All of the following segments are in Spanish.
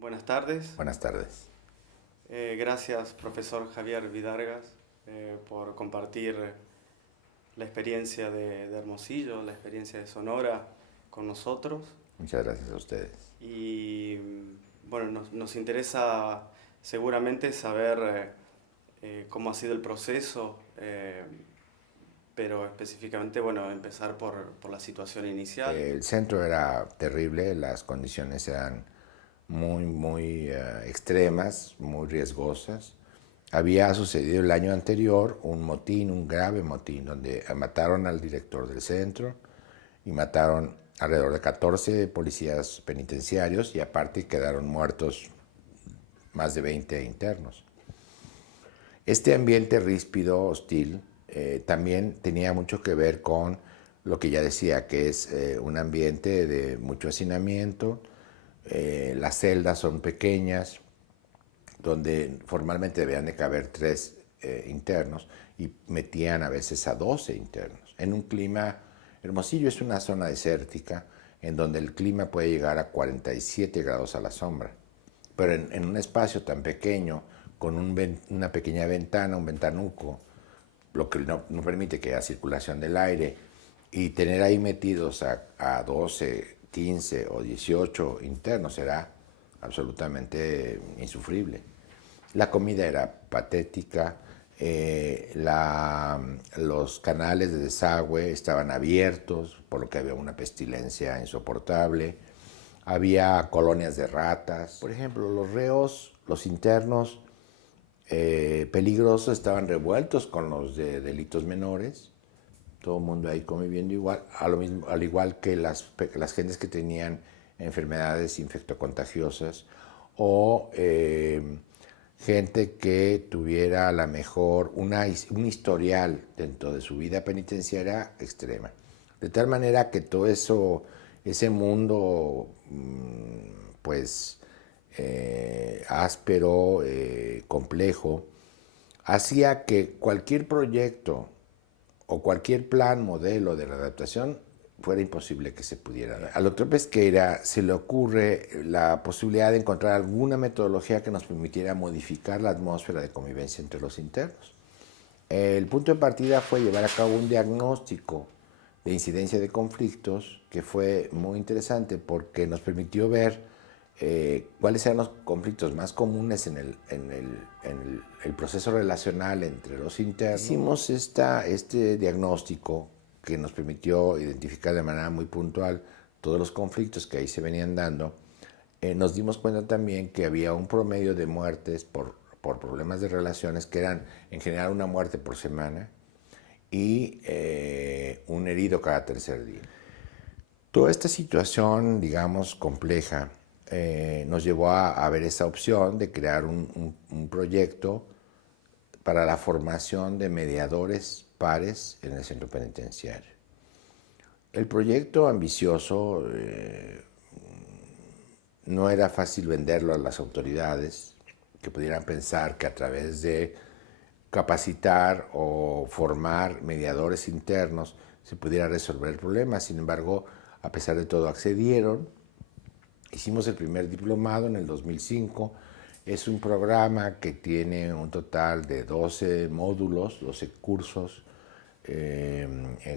Buenas tardes. Buenas tardes. Gracias, profesor Javier Vidargas, por compartir la experiencia de Hermosillo, la experiencia de Sonora con nosotros. Muchas gracias a ustedes. Y bueno, nos interesa seguramente saber cómo ha sido el proceso, pero específicamente, bueno, empezar por la situación inicial. El centro era terrible, las condiciones eran muy extremas, muy riesgosas. Había sucedido el año anterior un motín, un grave motín, donde mataron al director del centro y mataron alrededor de 14 policías penitenciarios y aparte quedaron muertos más de 20 internos. Este ambiente ríspido, hostil, también tenía mucho que ver con lo que ya decía, que es un ambiente de mucho hacinamiento. Las celdas son pequeñas, donde formalmente debían de caber 3 internos y metían a veces a 12 internos. En un clima, Hermosillo es una zona desértica en donde el clima puede llegar a 47 grados a la sombra, pero en un espacio tan pequeño, con una pequeña ventana, un ventanuco, lo que no permite que haya circulación del aire, y tener ahí metidos a 12, 15 o 18 internos será absolutamente insufrible. La comida era patética, los canales de desagüe estaban abiertos, por lo que había una pestilencia insoportable. Había colonias de ratas. Por ejemplo, los reos, los internos peligrosos estaban revueltos con los de delitos menores. Todo el mundo ahí conviviendo igual, al igual que las gentes que tenían enfermedades infectocontagiosas o gente que tuviera a lo mejor un historial dentro de su vida penitenciaria extrema. De tal manera que todo eso, ese mundo, pues, áspero, complejo, hacía que cualquier proyecto o cualquier plan, modelo de readaptación fuera imposible que se pudiera dar. Al doctor Pesqueira se le ocurre la posibilidad de encontrar alguna metodología que nos permitiera modificar la atmósfera de convivencia entre los internos. El punto de partida fue llevar a cabo un diagnóstico de incidencia de conflictos que fue muy interesante porque nos permitió ver cuáles eran los conflictos más comunes en el proceso relacional entre los internos. Hicimos este diagnóstico que nos permitió identificar de manera muy puntual todos los conflictos que ahí se venían dando. Nos dimos cuenta también que había un promedio de muertes por problemas de relaciones que eran en general una muerte por semana y un herido cada tercer día. Toda esta situación, digamos, compleja, nos llevó a ver esa opción de crear un proyecto para la formación de mediadores pares en el centro penitenciario. El proyecto ambicioso no era fácil venderlo a las autoridades que pudieran pensar que a través de capacitar o formar mediadores internos se pudiera resolver el problema. Sin embargo, a pesar de todo, accedieron. Hicimos el primer diplomado en el 2005. Es un programa que tiene un total de 12 módulos, 12 cursos,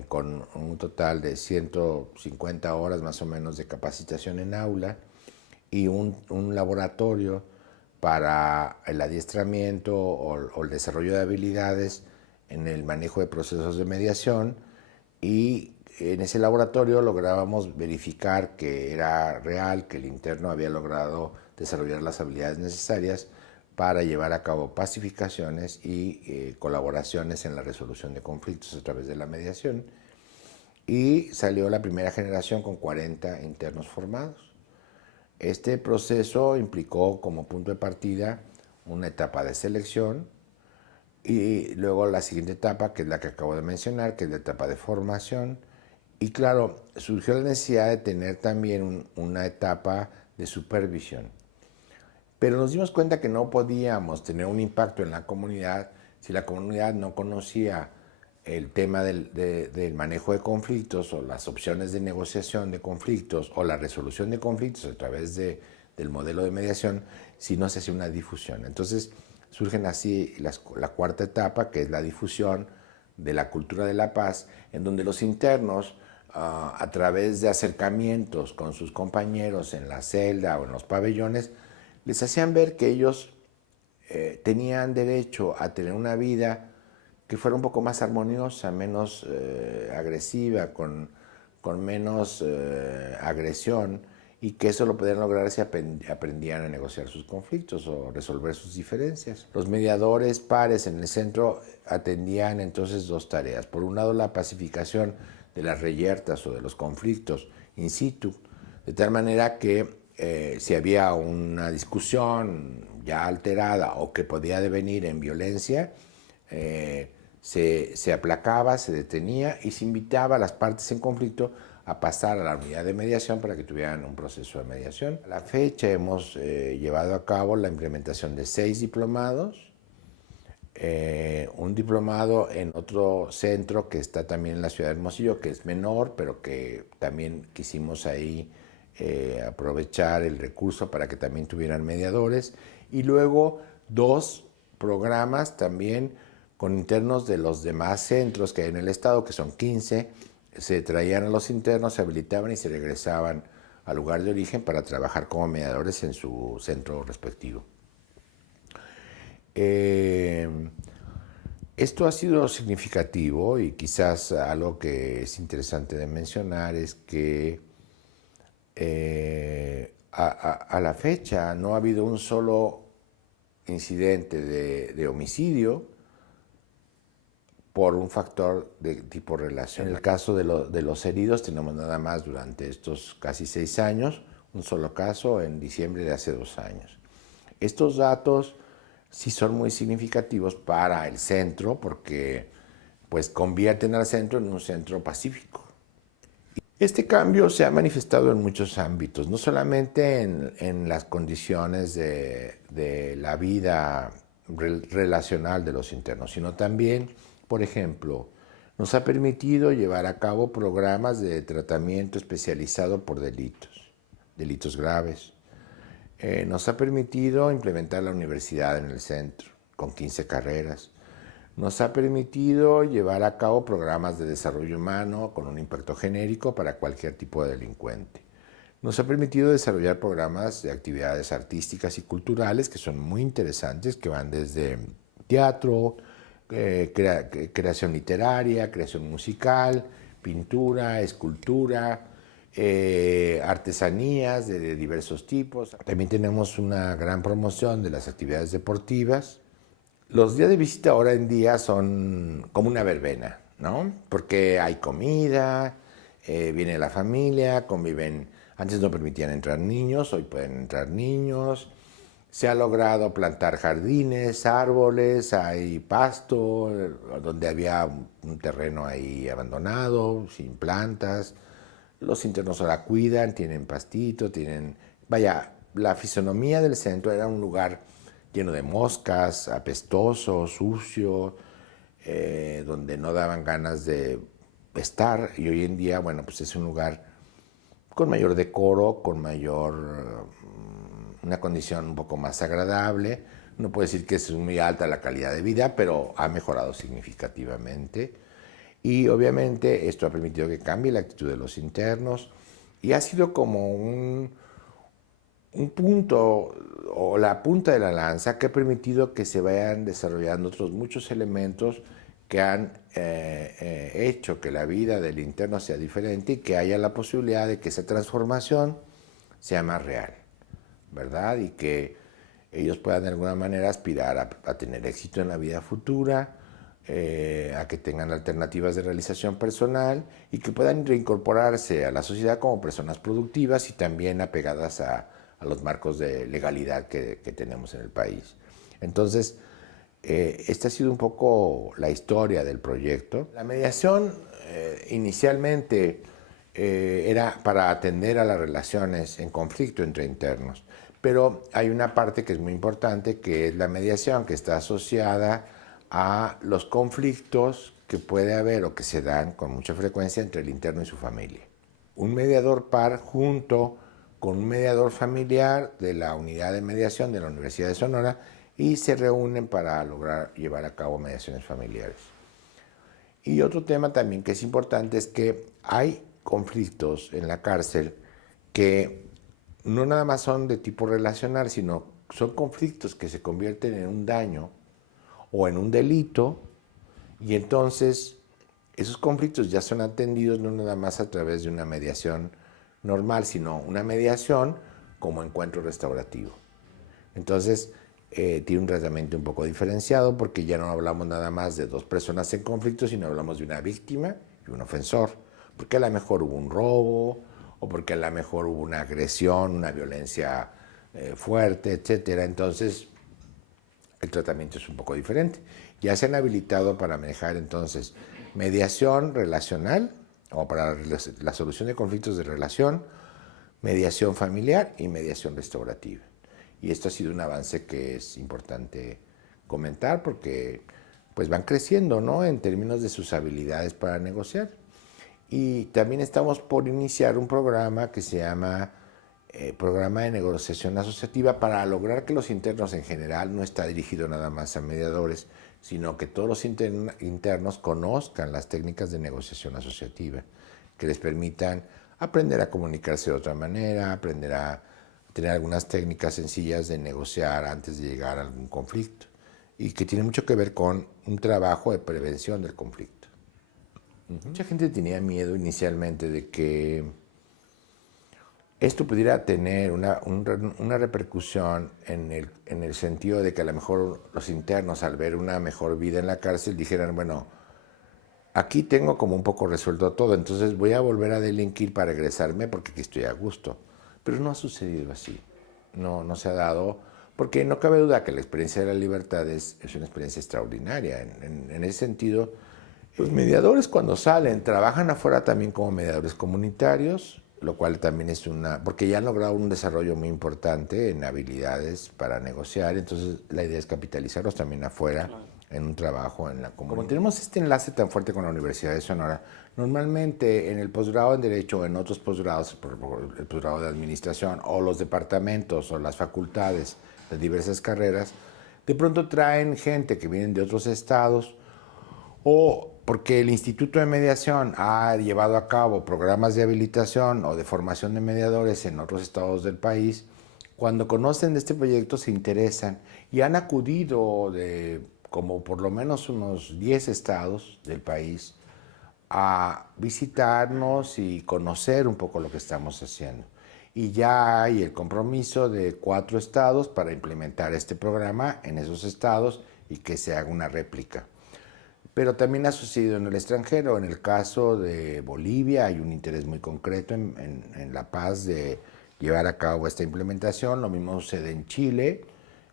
con un total de 150 horas más o menos de capacitación en aula y un laboratorio para el adiestramiento o el desarrollo de habilidades en el manejo de procesos de mediación, y en ese laboratorio lográbamos verificar que era real, que el interno había logrado desarrollar las habilidades necesarias para llevar a cabo pacificaciones y colaboraciones en la resolución de conflictos a través de la mediación. Y salió la primera generación con 40 internos formados. Este proceso implicó como punto de partida una etapa de selección y luego la siguiente etapa, que es la que acabo de mencionar, que es la etapa de formación. Y claro, surgió la necesidad de tener también una etapa de supervisión. Pero nos dimos cuenta que no podíamos tener un impacto en la comunidad si la comunidad no conocía el tema del manejo de conflictos o las opciones de negociación de conflictos o la resolución de conflictos a través de del modelo de mediación si no se hace una difusión. Entonces surgen así la cuarta etapa, que es la difusión de la cultura de la paz, en donde los internos, a través de acercamientos con sus compañeros en la celda o en los pabellones, les hacían ver que ellos tenían derecho a tener una vida que fuera un poco más armoniosa, menos agresiva, con menos agresión, y que eso lo podían lograr si aprendían a negociar sus conflictos o resolver sus diferencias. Los mediadores pares en el centro atendían entonces dos tareas. Por un lado, la pacificación de las reyertas o de los conflictos in situ, de tal manera que si había una discusión ya alterada o que podía devenir en violencia, se aplacaba, se detenía y se invitaba a las partes en conflicto a pasar a la unidad de mediación para que tuvieran un proceso de mediación. A la fecha hemos llevado a cabo la implementación de 6 diplomados, un diplomado en otro centro que está también en la ciudad de Hermosillo, que es menor, pero que también quisimos ahí aprovechar el recurso para que también tuvieran mediadores, y luego 2 programas también con internos de los demás centros que hay en el estado, que son 15, se traían a los internos, se habilitaban y se regresaban al lugar de origen para trabajar como mediadores en su centro respectivo. Esto ha sido significativo, y quizás algo que es interesante de mencionar es que a la fecha no ha habido un solo incidente de homicidio por un factor de tipo relación. En el caso de los heridos tenemos nada más durante estos casi 6 años, un solo caso en diciembre de hace 2 años. Estos datos sí son muy significativos para el centro porque pues convierten al centro en un centro pacífico. Este cambio se ha manifestado en muchos ámbitos, no solamente en las condiciones de la vida relacional de los internos, sino también, por ejemplo, nos ha permitido llevar a cabo programas de tratamiento especializado por delitos graves. Nos ha permitido implementar la universidad en el centro, con 15 carreras. Nos ha permitido llevar a cabo programas de desarrollo humano con un impacto genérico para cualquier tipo de delincuente. Nos ha permitido desarrollar programas de actividades artísticas y culturales que son muy interesantes, que van desde teatro, creación literaria, creación musical, pintura, escultura, artesanías de diversos tipos. También tenemos una gran promoción de las actividades deportivas. Los días de visita ahora en día son como una verbena, ¿no? Porque hay comida, viene la familia, conviven. Antes no permitían entrar niños, hoy pueden entrar niños. Se ha logrado plantar jardines, árboles, hay pasto, donde había un terreno ahí abandonado, sin plantas. Los internos ahora cuidan, tienen pastito, tienen... Vaya, la fisonomía del centro era un lugar lleno de moscas, apestoso, sucio, donde no daban ganas de estar. Y hoy en día, bueno, pues es un lugar con mayor decoro, con una condición un poco más agradable. No puedo decir que es muy alta la calidad de vida, pero ha mejorado significativamente. Y obviamente esto ha permitido que cambie la actitud de los internos y ha sido como un punto o la punta de la lanza que ha permitido que se vayan desarrollando otros muchos elementos que han hecho que la vida del interno sea diferente y que haya la posibilidad de que esa transformación sea más real, ¿verdad? Y que ellos puedan de alguna manera aspirar a tener éxito en la vida futura, a que tengan alternativas de realización personal y que puedan reincorporarse a la sociedad como personas productivas y también apegadas a los marcos de legalidad que tenemos en el país. Entonces, esta ha sido un poco la historia del proyecto. La mediación inicialmente era para atender a las relaciones en conflicto entre internos, pero hay una parte que es muy importante, que es la mediación, que está asociada a los conflictos que puede haber o que se dan con mucha frecuencia entre el interno y su familia. Un mediador par junto con un mediador familiar de la unidad de mediación de la Universidad de Sonora y se reúnen para lograr llevar a cabo mediaciones familiares. Y otro tema también que es importante es que hay conflictos en la cárcel que no nada más son de tipo relacional, sino son conflictos que se convierten en un daño o en un delito, y entonces esos conflictos ya son atendidos no nada más a través de una mediación normal, sino una mediación como encuentro restaurativo. Entonces, tiene un tratamiento un poco diferenciado porque ya no hablamos nada más de dos personas en conflicto, sino hablamos de una víctima y un ofensor. Porque a lo mejor hubo un robo, o porque a lo mejor hubo una agresión, una violencia fuerte, etcétera. Entonces, el tratamiento es un poco diferente. Ya se han habilitado para manejar entonces mediación relacional o para la solución de conflictos de relación, mediación familiar y mediación restaurativa. Y esto ha sido un avance que es importante comentar porque pues van creciendo, ¿no?, en términos de sus habilidades para negociar. Y también estamos por iniciar un programa que se llama Programa de Negociación Asociativa para lograr que los internos en general, no está dirigido nada más a mediadores, sino que todos los internos conozcan las técnicas de negociación asociativa, que les permitan aprender a comunicarse de otra manera, aprender a tener algunas técnicas sencillas de negociar antes de llegar a algún conflicto, y que tiene mucho que ver con un trabajo de prevención del conflicto. Mucha gente tenía miedo inicialmente de que esto pudiera tener una repercusión en el sentido de que a lo mejor los internos, al ver una mejor vida en la cárcel, dijeran, bueno, aquí tengo como un poco resuelto todo, entonces voy a volver a delinquir para regresarme porque aquí estoy a gusto. Pero no ha sucedido así, no se ha dado, porque no cabe duda que la experiencia de la libertad es una experiencia extraordinaria. En ese sentido, los mediadores cuando salen trabajan afuera también como mediadores comunitarios, lo cual también es porque ya han logrado un desarrollo muy importante en habilidades para negociar, entonces la idea es capitalizarlos también afuera en un trabajo en la comunidad. Como tenemos este enlace tan fuerte con la Universidad de Sonora, normalmente en el posgrado en Derecho o en otros posgrados, el posgrado de Administración o los departamentos o las facultades de diversas carreras, de pronto traen gente que vienen de otros estados, o porque el Instituto de Mediación ha llevado a cabo programas de habilitación o de formación de mediadores en otros estados del país. Cuando conocen de este proyecto se interesan y han acudido de como por lo menos unos 10 estados del país a visitarnos y conocer un poco lo que estamos haciendo. Y ya hay el compromiso de 4 estados para implementar este programa en esos estados y que se haga una réplica. Pero también ha sucedido en el extranjero. En el caso de Bolivia hay un interés muy concreto en La Paz de llevar a cabo esta implementación. Lo mismo sucede en Chile,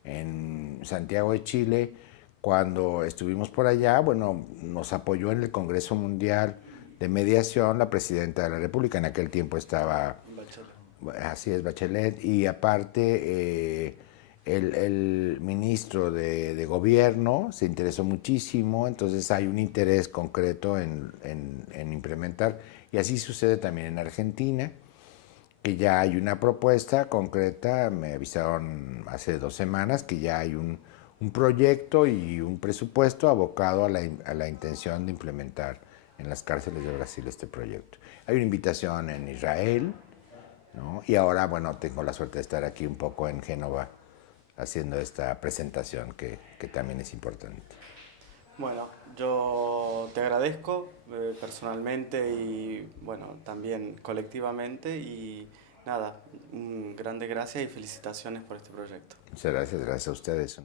en Santiago de Chile. Cuando estuvimos por allá, bueno, nos apoyó en el Congreso Mundial de Mediación la Presidenta de la República. En aquel tiempo estaba, así es, Bachelet, y aparte el ministro de Gobierno se interesó muchísimo, entonces hay un interés concreto en implementar, y así sucede también en Argentina, que ya hay una propuesta concreta. Me avisaron hace 2 semanas que ya hay un proyecto y un presupuesto abocado a la intención de implementar en las cárceles de Brasil este proyecto. Hay una invitación en Israel, ¿no? Y ahora, bueno, tengo la suerte de estar aquí un poco en Génova haciendo esta presentación que también es importante. Bueno, yo te agradezco personalmente y bueno, también colectivamente y nada, un grande gracias y felicitaciones por este proyecto. Muchas gracias, gracias a ustedes.